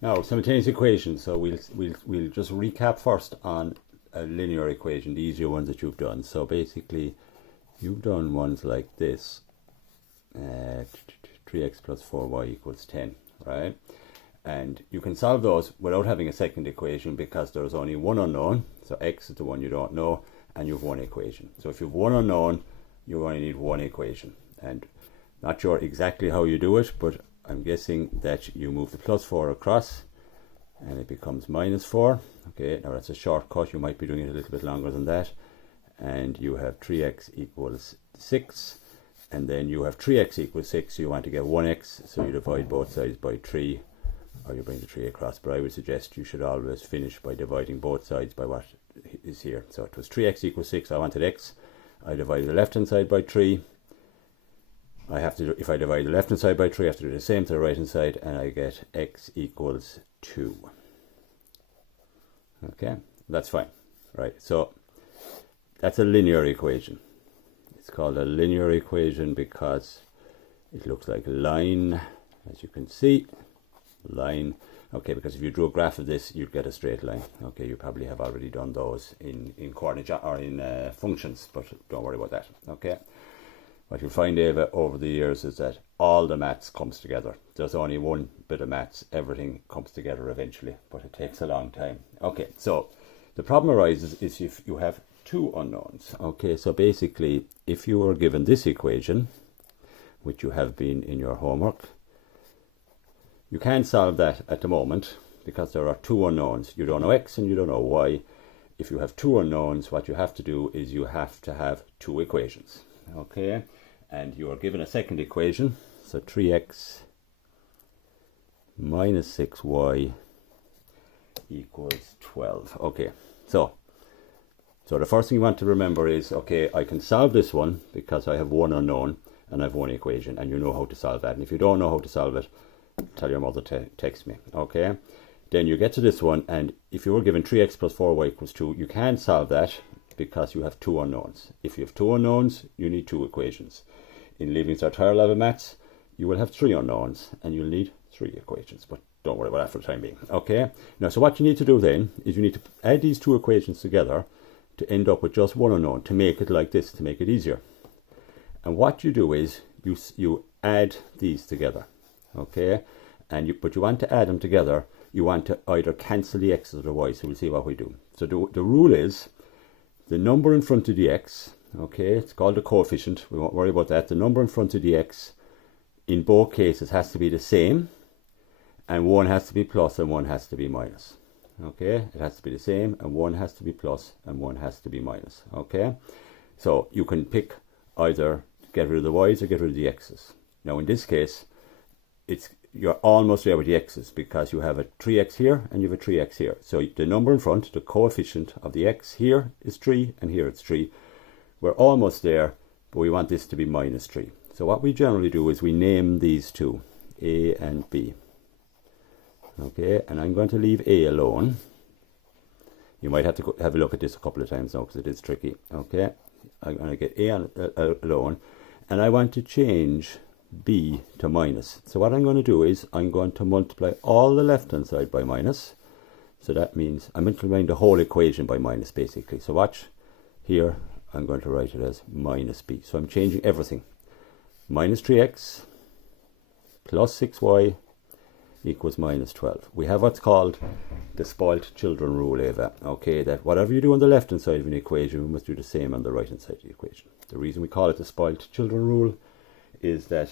Now, simultaneous equations. So we'll just recap first on a linear equation, the easier ones that you've done. So basically, you've done ones like this: 3x plus 4y equals 10, right? And you can solve those without having a second equation because there's only one unknown. So x is the one you don't know, and you have one equation. So if you have one unknown, you only need one equation. And not sure exactly how you do it, but I'm guessing that you move the plus 4 across and it becomes minus 4. Okay, now that's a shortcut. You might be doing it a little bit longer than that. And you have 3x equals 6. And then you have 3x equals 6. So you want to get 1x. So you divide both sides by 3. Or you bring the 3 across, but I would suggest you should always finish by dividing both sides by what is here. So it was 3x equals 6, I wanted x. I divided the left hand side by 3. I have to, if I divide the left hand side by 3, I have to do the same to the right hand side, and I get x equals 2. Okay, that's fine. Right, so that's a linear equation. It's called a linear equation because it looks like a line, as you can see. Line. Okay, because if you drew a graph of this, you'd get a straight line. Okay, you probably have already done those in coordinate or in functions, but don't worry about that. Okay, what you'll find, Ava, over the years is that all the maths comes together. There's only one bit of maths. Everything comes together eventually, but it takes a long time. Okay, so the problem arises is if you have two unknowns. Okay, so basically, if you were given this equation, which you have been in your homework, you can't solve that at the moment because there are two unknowns. You don't know x and you don't know y. If you have two unknowns, what you have to do is you have to have two equations. Okay, and you are given a second equation. So 3x minus 6y equals 12. Okay, so the first thing you want to remember is, okay, I can solve this one because I have one unknown and I have one equation, and you know how to solve that. And if you don't know how to solve it, tell your mother to text me. Okay, then you get to this one, and if you were given 3x plus 4y equals 2, you can't solve that because you have two unknowns. If you have two unknowns, you need two equations. In Leaving-Cert higher level maths, you will have three unknowns and you'll need three equations, but don't worry about that for the time being. Okay, now so what you need to do then is you need to add these two equations together to end up with just one unknown, to make it like this, to make it easier. And what you do is you add these together. Okay, but you want to add them together. You want to either cancel the x's or the y's. So we'll see what we do. So the rule is the number in front of the x. Okay, it's called the coefficient. We won't worry about that. The number in front of the x in both cases has to be the same, and one has to be plus and one has to be minus. Okay, it has to be the same, and one has to be plus and one has to be minus. Okay, so you can pick either get rid of the y's or get rid of the x's. Now in this case, you're almost there with the x's because you have a 3x here and you have a 3x here. So the number in front, the coefficient of the x here is 3 and here it's 3. We're almost there, but we want this to be minus 3. So what we generally do is we name these two, a and b. Okay, and I'm going to leave a alone. You might have to have a look at this a couple of times now because it is tricky. Okay, I'm going to get a alone, and I want to change b to minus. So what I'm going to do is I'm going to multiply all the left hand side by minus. So that means I'm multiplying the whole equation by minus basically. So watch here, I'm going to write it as minus b. So I'm changing everything. Minus 3x plus 6y equals minus 12. We have what's called the spoilt children rule, Ava. Okay, that whatever you do on the left hand side of an equation, we must do the same on the right hand side of the equation. The reason we call it the spoilt children rule is that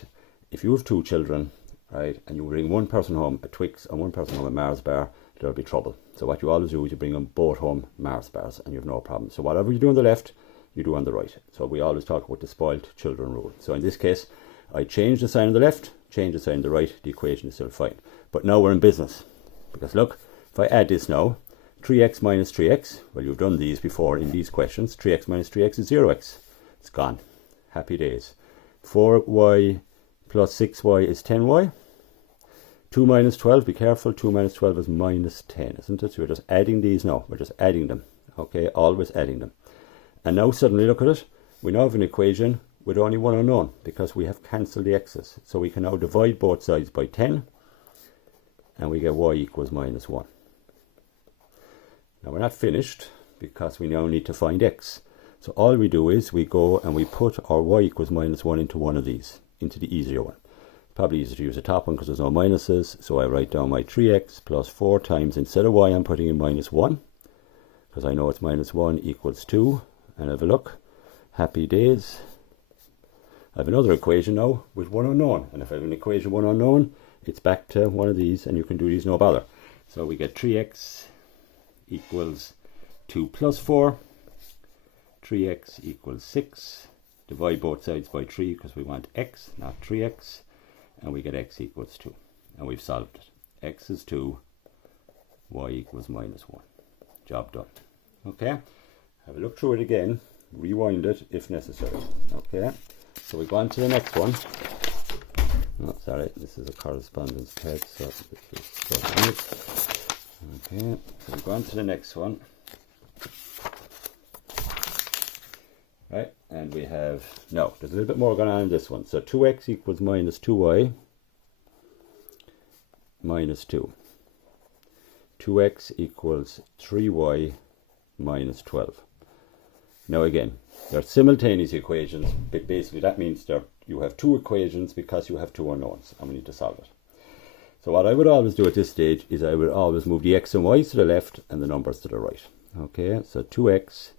if you have two children, right, and you bring one person home a Twix and one person home a Mars bar, there'll be trouble. So what you always do is you bring them both home Mars bars and you have no problem. So whatever you do on the left, you do on the right. So we always talk about the spoilt children rule. So in this case, I change the sign on the left, change the sign on the right, the equation is still fine. But now we're in business. Because look, if I add this now, 3x minus 3x, well, you've done these before in these questions. 3x minus 3x is 0x. It's gone. Happy days. 4y plus 6y is 10y. 2 minus 12, be careful, 2 minus 12 is minus 10, isn't it? So we're just adding these now. We're just adding them. Okay, always adding them. And now suddenly look at it. We now have an equation with only one unknown because we have cancelled the x's. So we can now divide both sides by 10. and we get y equals minus 1. Now we're not finished because we now need to find x. So all we do is we go and we put our y equals minus 1 into one of these, into the easier one. Probably easier to use the top one because there's no minuses. So I write down my 3x plus 4 times, instead of y I'm putting in minus 1, because I know it's minus 1 equals 2. And have a look. Happy days. I have another equation now with one unknown. And if I have an equation one unknown, it's back to one of these, and you can do these no bother. So we get 3x equals 2 plus 4. 3x equals 6. Divide both sides by 3 because we want x, not 3x. And we get x equals 2. And we've solved it. X is 2. Y equals minus 1. Job done. Okay. Have a look through it again. Rewind it if necessary. Okay. So we go on to the next one. Oh, sorry. This is a correspondence text. So okay. So we go on to the next one. Right, and we have, no, there's a little bit more going on in this one. So 2x equals minus 2y minus 2. 2x equals 3y minus 12. Now again, they're simultaneous equations. But basically that means you have two equations because you have two unknowns, and we need to solve it. So what I would always do at this stage is I would always move the x and y to the left and the numbers to the right. Okay, so 2x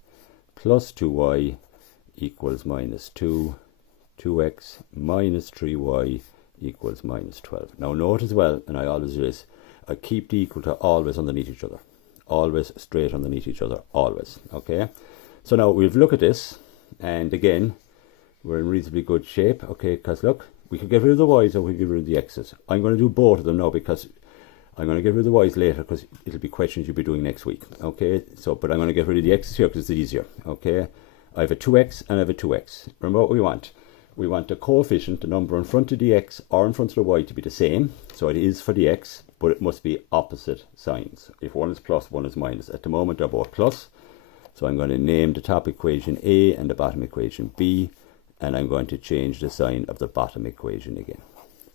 plus 2y equals minus 2, 2x minus 3y equals minus 12. Now note as well, and I always do this, I keep the equal to always underneath each other. Always straight underneath each other, always. Okay, so now we'll look at this, and again, we're in reasonably good shape, okay, because look, we could get rid of the y's or we could get rid of the x's. I'm going to do both of them now because I'm going to get rid of the y's later because it'll be questions you'll be doing next week, okay, so, but I'm going to get rid of the x's here because it's easier, okay. I have a 2x and I have a 2x. Remember what we want? We want the coefficient, the number in front of the x or in front of the y, to be the same. So it is for the x, but it must be opposite signs. If one is plus, one is minus. At the moment, they're both plus. So I'm going to name the top equation A and the bottom equation B. And I'm going to change the sign of the bottom equation again.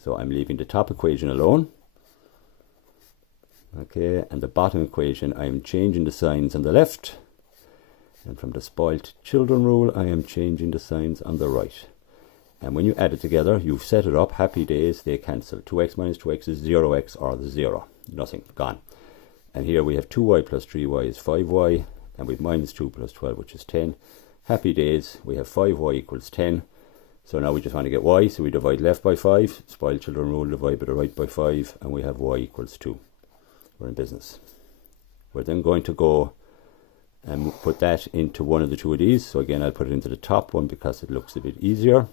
So I'm leaving the top equation alone. Okay, and the bottom equation, I'm changing the signs on the left. And from the spoilt children rule, I am changing the signs on the right. And when you add it together, you've set it up. Happy days, they cancel. 2x minus 2x is 0x or the 0. Nothing, gone. And here we have 2y plus 3y is 5y. And we have minus 2 plus 12, which is 10. Happy days, we have 5y equals 10. So now we just want to get y, so we divide left by 5. Spoiled children rule, divide by the right by 5. And we have y equals 2. We're in business. We're then going to go and put that into one of the two of these. So again, I'll put it into the top one because it looks a bit easier.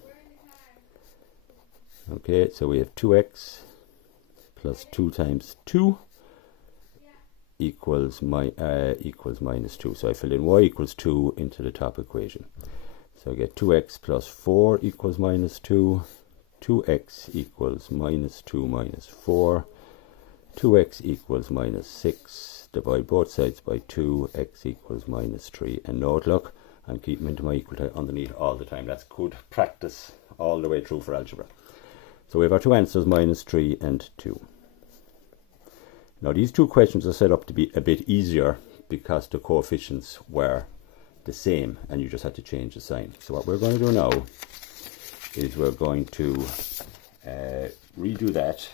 Okay, so we have 2x plus 2 times 2 equals minus 2. So I fill in y equals 2 into the top equation. So I get 2x plus 4 equals minus 2. 2x equals minus 2 minus 4. 2x equals minus 6. Divide both sides by 2, x equals minus 3. And note, look, I'm keeping into my equal to underneath all the time. That's good practice all the way through for algebra. So we have our two answers, minus 3 and 2. Now these two questions are set up to be a bit easier because the coefficients were the same and you just had to change the sign. So what we're going to do now is we're going to redo that.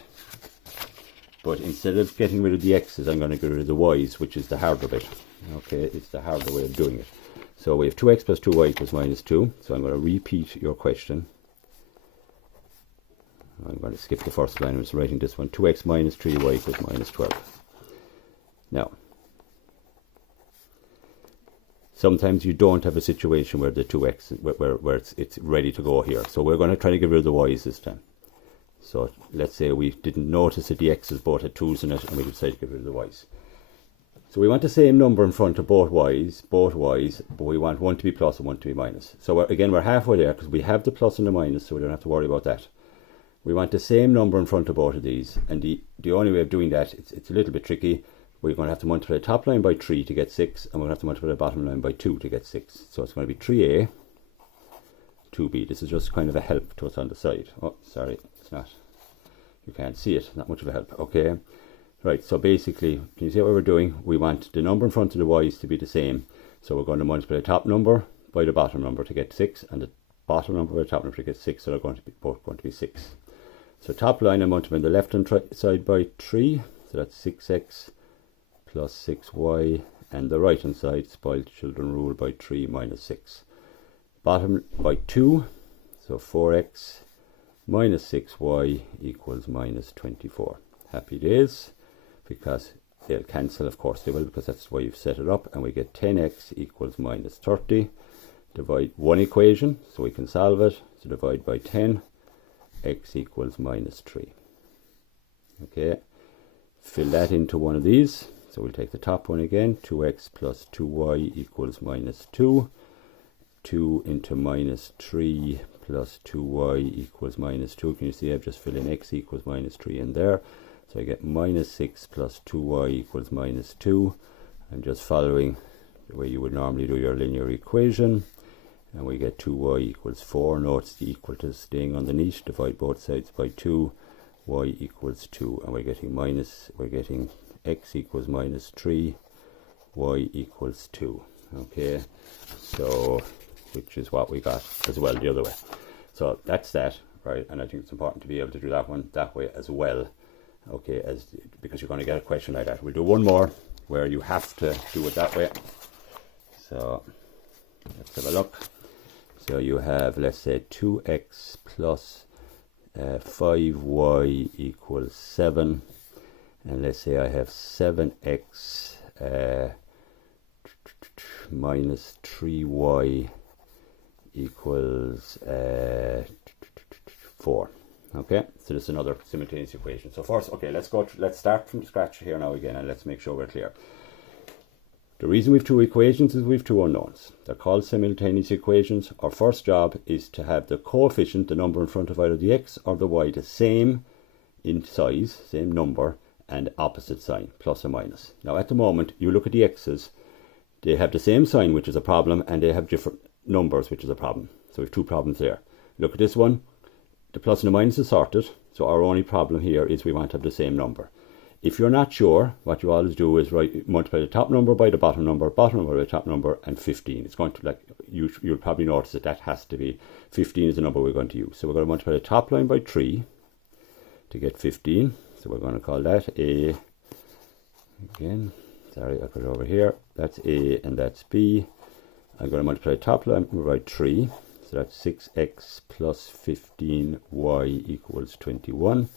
But instead of getting rid of the x's, I'm going to get rid of the y's, which is the harder bit. Okay, it's the harder way of doing it. So we have 2x plus 2y equals minus 2. So I'm going to repeat your question. I'm going to skip the first line. I'm just writing this one. 2x minus 3y equals minus 12. Now, sometimes you don't have a situation where the 2x, where it's ready to go here. So we're going to try to get rid of the y's this time. So let's say we didn't notice that the x's both had 2's in it and we decided to get rid of the y's. So we want the same number in front of both y's, but we want one to be plus and one to be minus. So we're halfway there because we have the plus and the minus, so we don't have to worry about that. We want the same number in front of both of these, and the only way of doing that, it's a little bit tricky. We're going to have to multiply the top line by 3 to get 6, and we're going to have to multiply the bottom line by 2 to get 6. So it's going to be 3a, 2b. This is just kind of a help to us on the side. Oh, sorry, it's not. You can't see it. Not much of a help. Okay. Right, so basically, can you see what we're doing? We want the number in front of the y's to be the same. So we're going to multiply the top number by the bottom number to get 6, and the bottom number by the top number to get 6, so they're going to be both going to be 6. So top line, I'm multiplying the left hand side by 3, so that's 6x plus 6y, and the right hand side, spoiled children rule, by 3 minus 6. Bottom by 2, so 4x minus 6y equals minus 24. Happy days, because they'll cancel, of course they will, because that's why you've set it up, and we get 10x equals minus 30. Divide one equation, so we can solve it, so divide by 10, x equals minus 3. Okay, fill that into one of these, so we'll take the top one again, 2x plus 2y equals minus 2, 2 into minus 3 plus 2y equals minus 2. Can you see I've just filled in x equals minus 3 in there? So I get minus 6 plus 2y equals minus 2. I'm just following the way you would normally do your linear equation. And we get 2y equals 4. Notice the equal to staying underneath. Divide both sides by 2. Y equals 2. And we're getting x equals minus 3. Y equals 2. Okay, so which is what we got as well the other way. So that's that, right? And I think it's important to be able to do that one that way as well. Okay, because you're going to get a question like that. We'll do one more where you have to do it that way. So let's have a look. So you have, let's say, 2x plus 5y equals 7. And let's say I have 7x minus 3y equals 4. Okay, so this is another simultaneous equation. So first, okay, let's start from scratch here now again, and let's make sure we're clear. The reason we have two equations is we have two unknowns. They're called simultaneous equations. Our first job is to have the coefficient, the number in front of either the x or the y, the same in size, same number, and opposite sign, plus or minus. Now at the moment, you look at the x's, they have the same sign, which is a problem, and they have different numbers, which is a problem. So we have two problems there. Look at this one. The plus and the minus is sorted, so our only problem here is we want to have the same number. If you're not sure, what you always do is multiply the top number by the bottom number by the top number, and 15. It's going to, like, you'll probably notice that has to be, 15 is the number we're going to use. So we're going to multiply the top line by 3 to get 15. So we're going to call that A. Again, sorry, I put it over here. That's A and that's B. I'm going to multiply the top line by 3. So that's 6x plus 15y equals 21.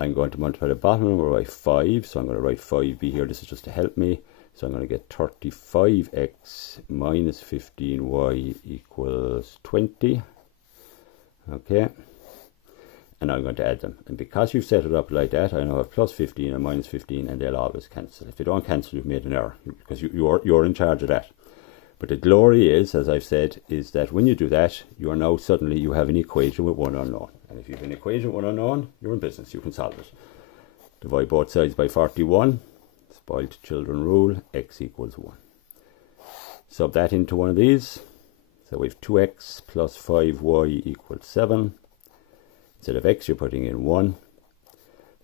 I'm going to multiply the bottom number by 5. So I'm going to write 5b here. This is just to help me. So I'm going to get 35x minus 15y equals 20. Okay. And I'm going to add them. And because you've set it up like that, I now have plus 15 and minus 15, and they'll always cancel. If they don't cancel, you've made an error, because you're in charge of that. But the glory is, as I've said, is that when you do that, you are now suddenly, you have an equation with one unknown. And if you have an equation with one unknown, you're in business. You can solve it. Divide both sides by 41. Spoiled children rule. X equals 1. Sub that into one of these. So we have 2x plus 5y equals 7. Instead of x, you're putting in 1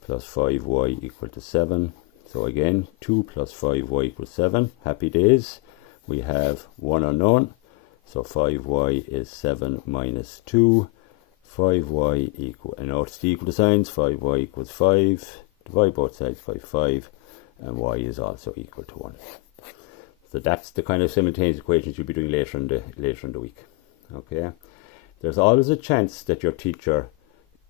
plus 5y equal to 7. So again, 2 plus 5y equals 7. Happy days. We have one unknown. So 5y is 7 minus 2. 5y equal, and notice the equal to signs, 5y equals 5. Divide both sides by 5. And y is also equal to 1. So that's the kind of simultaneous equations you'll be doing later in the week. Okay. There's always a chance that your teacher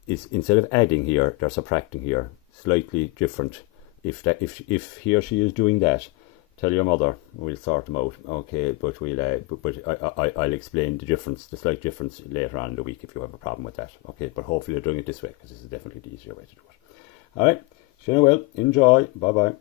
is, instead of adding here, they're subtracting here, slightly different. If he or she is doing that, tell your mother, we'll sort them out. Okay, but I'll explain the difference, the slight difference later on in the week if you have a problem with that. Okay, but hopefully you're doing it this way, because this is definitely the easier way to do it. All right, so well, enjoy. Bye bye.